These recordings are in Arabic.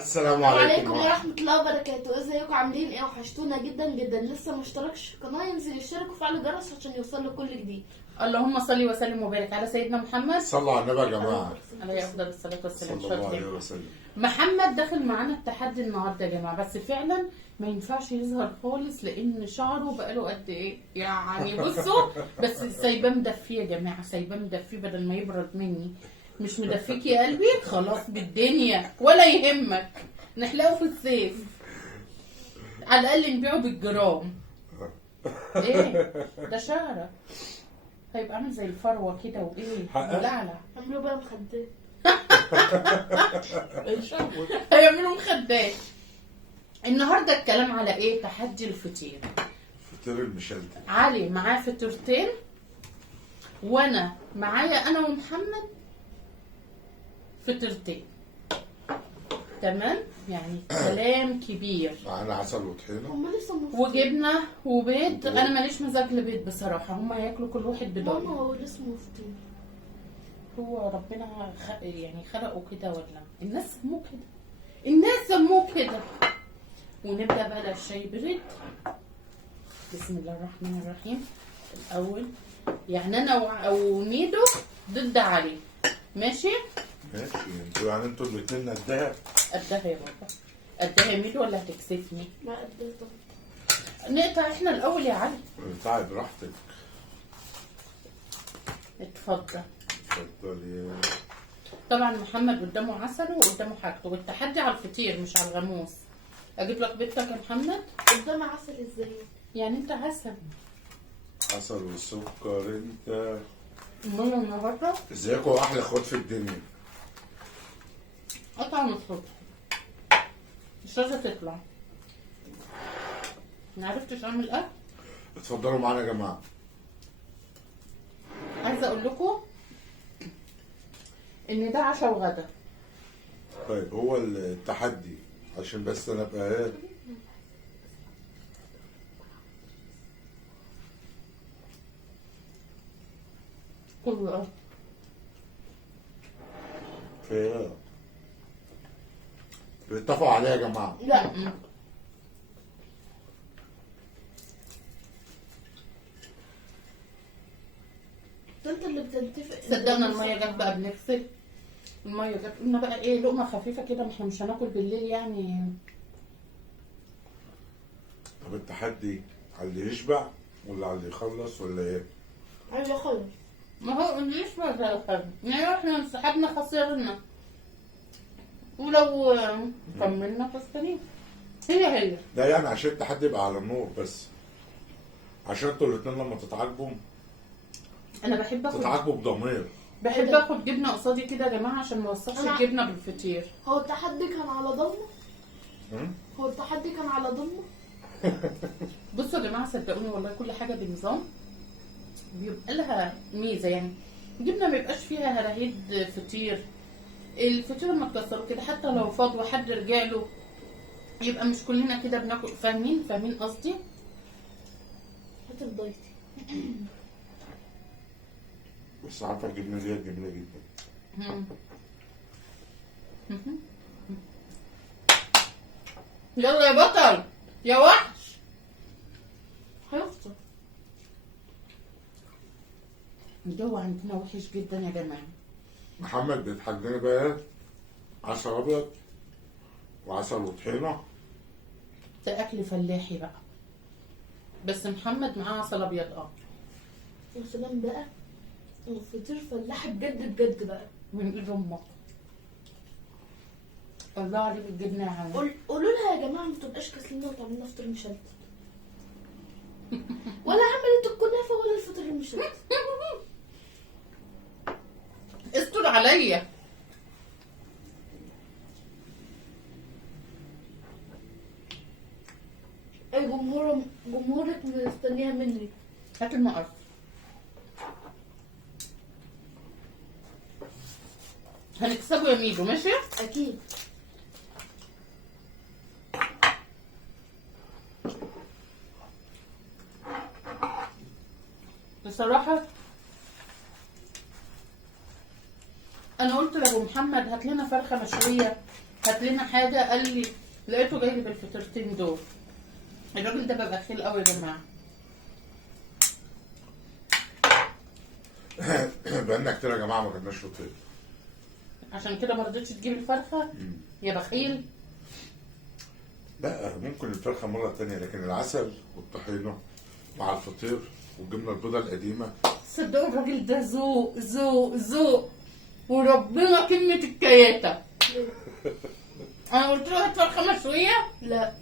السلام عليكم ورحمة الله وبركاته. ازيكم عاملين ايه؟ وحشتونا جدا جدا. لسه ما اشتركش في القناة ينزل يشترك وفعل الجرس عشان يوصل له كل جديد. اللهم صل وسلم وبارك على سيدنا محمد. صلوا على النبي يا جماعه. عليه افضل الصلاه والسلام. صلى الله عليه وسلم. محمد داخل معانا التحدي النهارده يا جماعه، بس فعلا ما ينفعش يظهر خالص لان شعره بقاله قد ايه يعني. بصوا بس سايباه مدفيه يا جماعه، سايباه مدفيه بدل ما يبرد مني. مش مدفيك يا قلبي؟ خلاص بالدنيا ولا يهمك، نحلقه في الصيف على الاقل نبيعه بالجرام. ايه ده شعرك هيبقى عامل زي الفروه كده وايه ملعلع. عملوا بقى مخدات. هيعملوا مخدات. النهارده الكلام على ايه؟ تحدي الفطير. فطير المشلتت. علي معاه فطيرتين وانا معايا انا ومحمد فطيرتين. تمام؟ يعني كلام كبير. معانا عسل وطحينه هم لسه وجبنه وبيض. انا ماليش مزاج لبيض بصراحه، هم هياكلوا كل واحد ماما بضاعه. هو لسه مفطور. هو ربنا يعني خلقه كده ولا الناس سموه كده؟ الناس سموه كده. ونبدا بقى الشاي برد. بسم الله الرحمن الرحيم. الاول يعني انا وميدو ضد علي. ماشي انتوا يعني انتوا الاثنين قدها. قدها يا بابا. قدها يا ميدو ولا هتكسفني؟ ما قد طبعا. نقطع احنا الاول يا علي. تعالي براحتك. اتفضل. اتفضلي. طبعا محمد قدامه عسل وقدامه حاجته، والتحدي على الفطير مش على الغموس. اجيب لك بيضتك يا محمد؟ قدام عسل ازاي؟ يعني انت عسل. عسل والسكر انت. ماما النهارده ازيكم احلى اخوات في الدنيا. قطع من الصوت مش عايزه تطلع. ما عرفتش اعمل اكل. اتفضلوا معانا يا جماعه. عايزه اقول لكم ان ده عشاء وغدا. طيب هو التحدي عشان بس انا ابقى ايه. كله في اتفقوا عليها يا جماعه. لا انت اللي بتتفق. صدقنا الميه جت بقى بنغسل. الميه جت قلنا بقى ايه لقمه خفيفه كده، ما احنا مش هناكل بالليل يعني. طب التحدي على اللي يشبع ولا على اللي يخلص ولا ايه؟ عايزه اخلص. ما هو اللي يشبع زي الخير يعني. احنا انسحبنا خسرنا، ولو كملنا فاستنين. هي ده يعني عشان التحدي يبقى على النور بس. عشان انتوا الاثنين لما تتعاقبوا انا بحب تتعاقبوا بضمير. بحب اخد جبنه قصادي كده يا جماعه عشان ما اوسخش الجبنه بالفطير. هو التحدي كان على ضمه؟ هو التحدي كان على ضمه؟ بصوا يا جماعه صدقوني والله كل حاجه بنظام بيبقى لها ميزه. يعني الجبنه ما يبقاش فيها هراهيد فطير. الفطير لما تكسره كده حتى لو فاض وحد رجع له يبقى مش كلنا كده بناكل. فاهمين قصدي؟ هات الدايتي. بس عارفه الجبنه دي جميله جدا. يلا يا بطل يا وحش. هيفطر. الجو عندنا وحش جدا يا جماعه. محمد بيضحك لنا بقى عسل ابيض وعسل وطحينه. ده اكل فلاحي بقى، بس محمد معاه عسل ابيض. يا سلام بقى. الفطير فلاحي بجد بجد بقى. من ايد امك. الله عليك الجبنه يا عم. قولوا لها يا جماعه ما تبقاش كاسلين وتعملوا لنا فطير مشلتت. ولا عملت الكنافه ولا الفطير المشلتت. استر عليا. اي جمهورك مستنيها مني. هات المقص. هنكسبه يا ميدو ماشي؟ اكيد. بصراحة انا قلت لابو محمد هات لنا فرخة مشوية هات لنا حاجه. قال لي لقيته جاي لي بالفطيرتين دول. الراجل ده بقى بخيل قوي يا جماعه. بقالنا كتير يا جماعه ما كناش فطير. عشان كده ما رضيتش تجيب الفرخه يا بخيل. لا ممكن الفرخه مره تانية، لكن العسل والطحينه مع الفطير والجبنه البيضاء القديمه. صدقوا الراجل ده ذوق ذوق ذوق، وربنا كلمه الكياته. انا قلت له هات فرخه مشويه، لا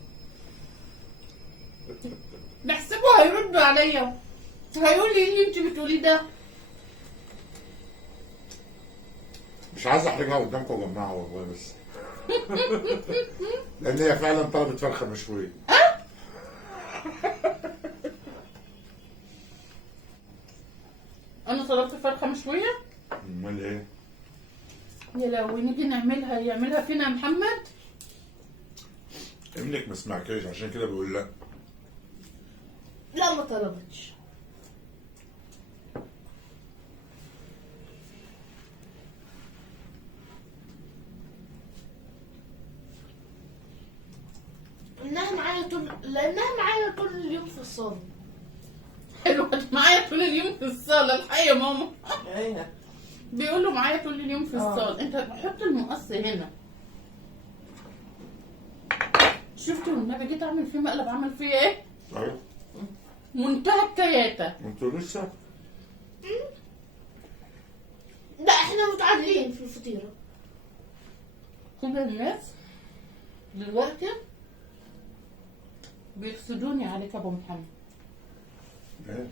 بحسبه هيرد عليا، هيقول لي ايه اللي انت بتقوليه ده. مش عايز احرجها قدامكم يا جماعه والله، بس لان هي فعلا طلبت فرخه مشويه. انا طلبت فرخه مشويه. امال ايه؟ يا لو نيجي نعملها يعملها فينا يا محمد. ابنك ما سمعكيش عشان كده بيقول لا. لا ما طلبتش. لانها معايا طول اليوم في الصالة. حلوة معايا طول اليوم في الصالة. الحقيقة يا ماما ايه بيقولوا معايا طول اليوم في الصالة. انت حط المقص هنا. شفتوا النبي جيت اعمل فيه مقلب عمل فيه ايه؟ ايوه منتهى الكياتة. انتوا لسه لا احنا متعادلين في الفطيرة. كل الناس دلوقتي بيحسدوني عليك يا ابو محمد. ايه؟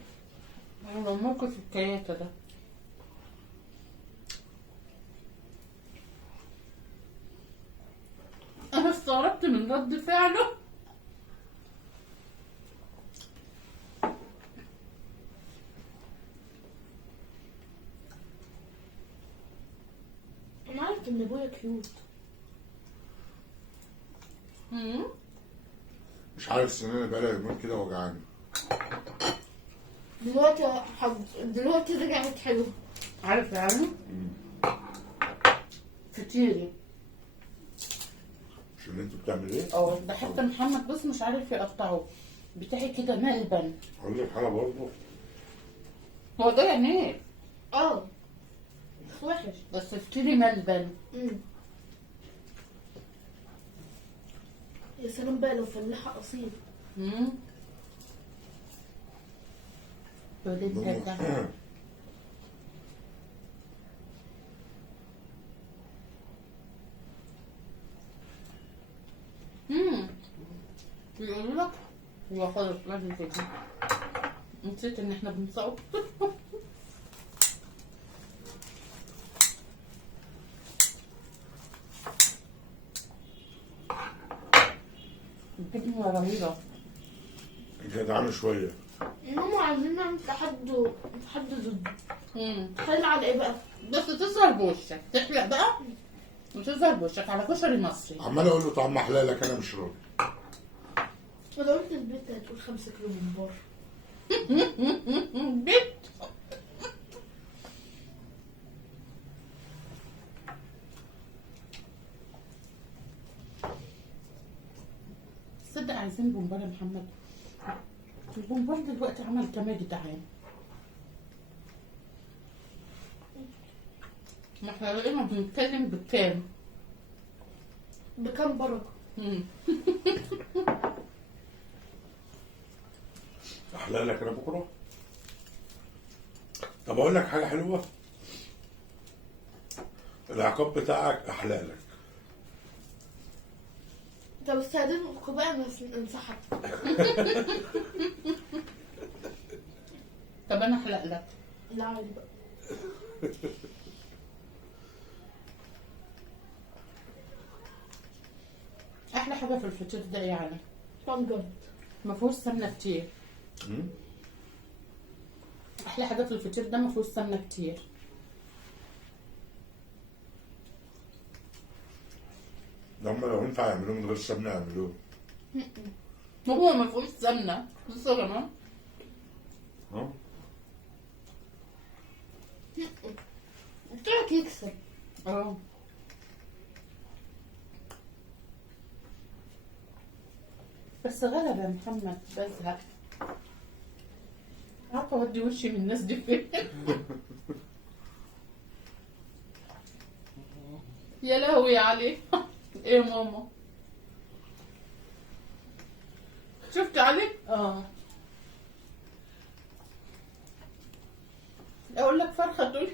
انا موقف الكياتة ده. انا استغربت من رد فعله. انا عارفه ان ابويا كيوت. مش عارف سناني بقالها يومين كده وجعاني. دلوقتي رجعت حلوه. عارف يعني؟ فطيري. مش اللي انتوا بتعمل ايه؟ ده حتى محمد بص مش عارف يقطعه. بتاعي كده ملبن. اقول لك حاجه برضه. هو ده يعني ايه؟ مش وحش. بس فطيري ملبن. يا سلام بقى لو فلاحة أصيل. بيقولوا لك هو خلاص لازم تيجي. نسيت ان احنا بنصور. الجبنة رهيبة. جدعانه شويه. ماما عايزين نعمل تحدي ضد. تخيل على ايه بقى؟ بس تظهر بوشك تحلق بقى وتظهر بوشك على كشري مصري. عمال اقول له طعم حلالك انا مش راضي. ولو قلت البيت هتقول 5 كيلو ممبار. بيت. تصدق عايزين بومبار يا محمد؟ البومبار دلوقتي عمل كام يا جدعان؟ ما احنا لقينا بنتكلم بكام؟ بكام بركة؟ احلالك انا بكره. طب اقول لك حاجه حلوه. العقاب بتاعك احلالك. طب استاذنكم بقى انسحب. طب انا احلق لك. لا عادي بقى. احلى حاجه في الفطير ده يعني بجد ما فيهوش سمنه كتير. احلى حاجه في الفطير ده ما فيهوش سمنه كتير. هم لو ينفع يعملوه من غير سمنه يعملوه. هو ما فيهوش سمنه بصوا يا جماعه. قلت لك يكسب. بس غلب يا محمد، بزهق. عارفه اودي وشي من الناس دي فين. يا لهوي عليه. ايه يا ماما؟ شفت علي؟ اقول لك فرخه تقول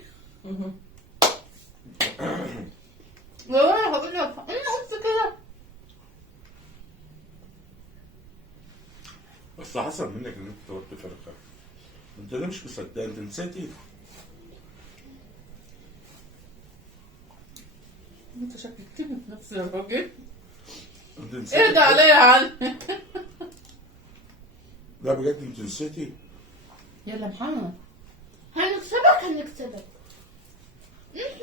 لا هقول لك انا قلت كده. بس حصل منك ان انت تودي فرخه. انت ليه مش مصدق؟ انت نسيتي؟ انت شككتني في نفسي يا راجل. انت نسيتي؟ اهدى عليا يا علي. لا بجد انت نسيتي؟ يلا محمد. هنكسبك.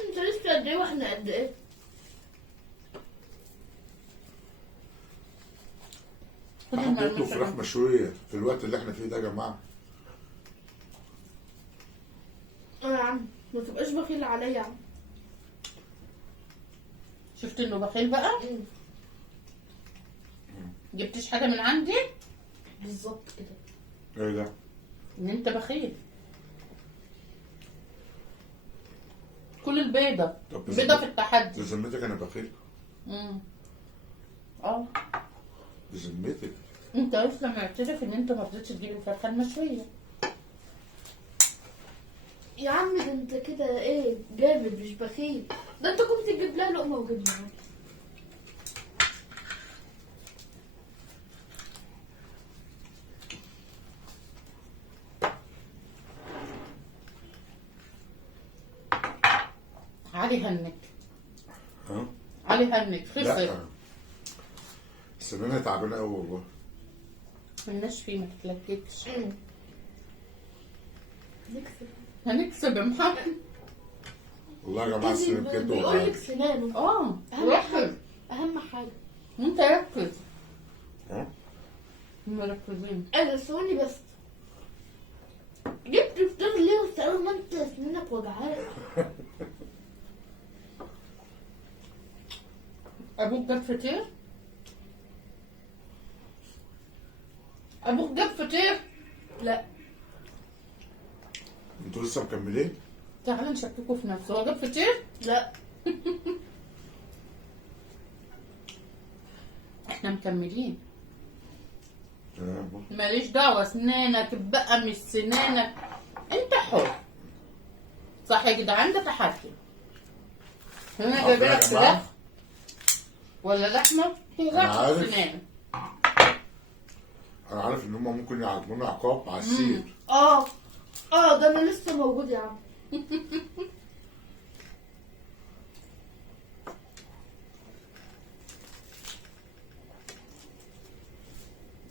انت لسه قد ايه واحنا قد ايه؟ حطيت له فراخ مشويه في الوقت اللي احنا فيه ده يا جماعه. يا عم ما تبقاش بخيل عليا يا عم. شفت انه بخيل بقى؟ جبتش حاجه من عندي؟ بالظبط كده. ايه ده؟ ان انت بخيل. كل البيضه طب بيضه في التحدي. بذمتك انا بخيل؟ اه بذمتك؟ انت لسه معترف ان انت ما رضيتش تجيب الفرخه المشويه. يا عم ده انت كده ايه جامد مش بخيل. ده انت كنت تجيب لها لقمه وجبنه عادي. علي هنك. ها؟ علي هنك خسر. لا سنانها تعبانه قوي والله. ملناش فيه، ما تتلككش. نكسب. هنكسب يا محمد. والله يا جماعه السنان بجد بيقول والله. لك سنانه اهم حاجه. اهم حاجه. انت ركز. ها؟ مركزين. انا ثواني بس. جبت فطار ليه وسألوا ما انت سنانك وجعاك؟ ابوك جاب فطير؟ ابوك جاب فطير؟ لا. انتوا لسه مكملين؟ تعالى نشككوا في نفسه. هو جاب فطير؟ لا. احنا مكملين. تمام. ماليش دعوه سنانك بقى مش سنانك، انت حر. صح يا جدعان؟ ده تحدي. هنا جايب لك فراخ ولا لحمه؟ هي أنا عارف. سنان. انا عارف ان هم ممكن يعاقبونا عقاب على السير. ده انا لسه موجود يا عم.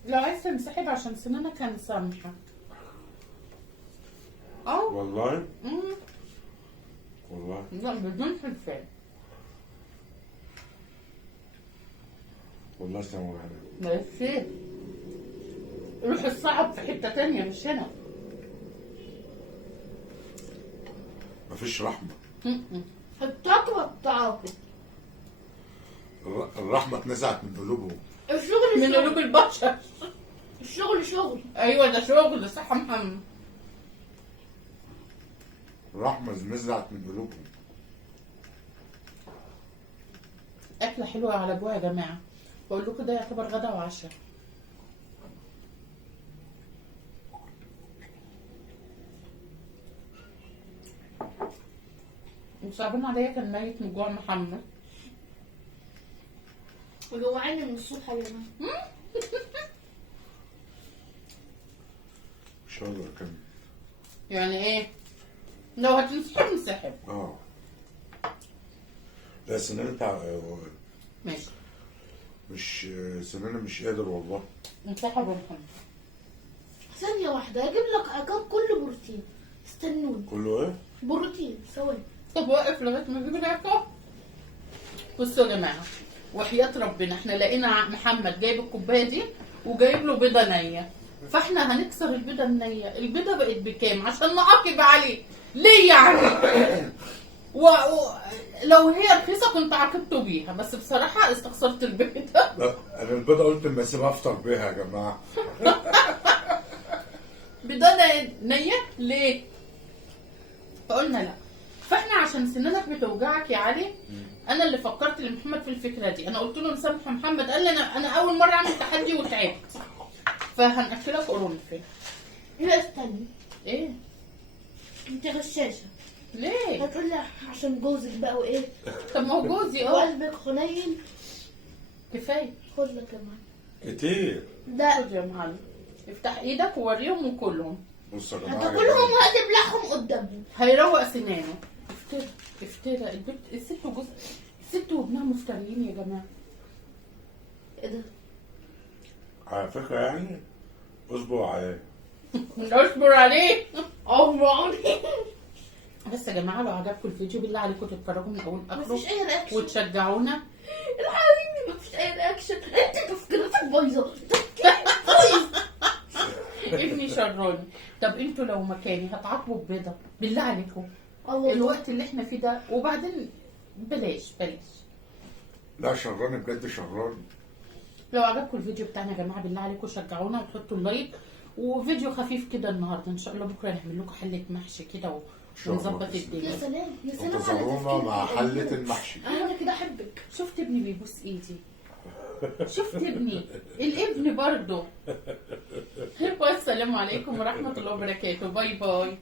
لو عايز تنسحب عشان سنانك هنسامحك. والله؟ والله؟ لا بدون حلفان. والله سلام عليكم. ماشي. روح الصعب في حتة تانية مش هنا. مفيش رحمه. التقوى التعاطف. الرحمه اتنزعت من قلوبهم. الشغل من قلوب البشر. الشغل شغل. ايوه ده شغل صح يا محمد. الرحمه اتنزعت من قلوبهم. اكله حلوه على جوع يا جماعه. بقول لكم ده يعتبر غدا وعشاء. وصعبان عليا كان ميت من جوع محمد. وجوعاني من الصبح يا جماعه. ان شاء الله كمل. يعني ايه؟ لو هتنسحب انسحب. لا سنان ماشي. مش سنانه مش قادر والله. انسحب يا محمد. ثانية واحدة هجيب لك عقاب كله بروتين. استنوني. كله ايه؟ بروتين ثواني. طب واقف لغايه ما اجيب العقاب. بصوا يا جماعه، وحياة ربنا احنا لقينا محمد جايب الكوبايه دي وجايب له بيضه نيه، فاحنا هنكسر البيضه النيه. البيضه بقت بكام عشان نعاقب عليه؟ ليه يعني؟ لو هي رخيصه كنت عاقبته بيها، بس بصراحه استخسرت البيضه. لا انا البيضه قلت اما اسيبها افطر بيها يا جماعه. بيضه نيه ليه؟ فقلنا لا. فاحنا عشان سنانك بتوجعك يا علي، انا اللي فكرت لمحمد في الفكره دي. انا قلت له نسامح محمد، قال لي انا اول مره اعمل تحدي وتعبت، فهنأكلك قرنفل. لا استني، ايه؟ انت غشاشه. ليه؟ هتقولي عشان جوزك بقى وايه؟ طب ما هو جوزي وقلبك حنين. كفايه. خد لك كمان. كتير. ده خد يا معلم، افتح ايدك ووريهم وكلهم. بصوا يا جماعه، هتاكلهم وهتبلعهم قدامهم. هيروق سنانه. افترى البنت، الست وجوز، الست وابنها مفتريين يا جماعه. ايه ده؟ على فكره يعني اصبروا عليا. اصبر عليه. عمري. بس يا جماعه لو عجبكم الفيديو بالله عليكم تتفرجوا من اول لاخره مفيش اي رياكشن. وتشجعونا. الحقيقي مفيش اي رياكشن، انت تفكيرتك بايظه. ابني شراني. طب انتوا لو مكاني هتعاقبوا ببيضه بالله عليكم؟ الله الوقت اللي احنا فيه ده، وبعدين بلاش. لا شراني بجد شراني. لو عجبكم الفيديو بتاعنا يا جماعه بالله عليكم شجعونا وحطوا اللايك. وفيديو خفيف كده النهارده ان شاء الله، بكره نعمل لكم حله محشي كده ونظبط يا الدنيا. سلام يا سلام على انتظرونا مع تفكيرك. حله المحشي. انا كده احبك. شفت ابني بيبوس ايدي؟ شفت ابني؟ الابن برضه. والسلام عليكم ورحمه الله وبركاته. باي باي.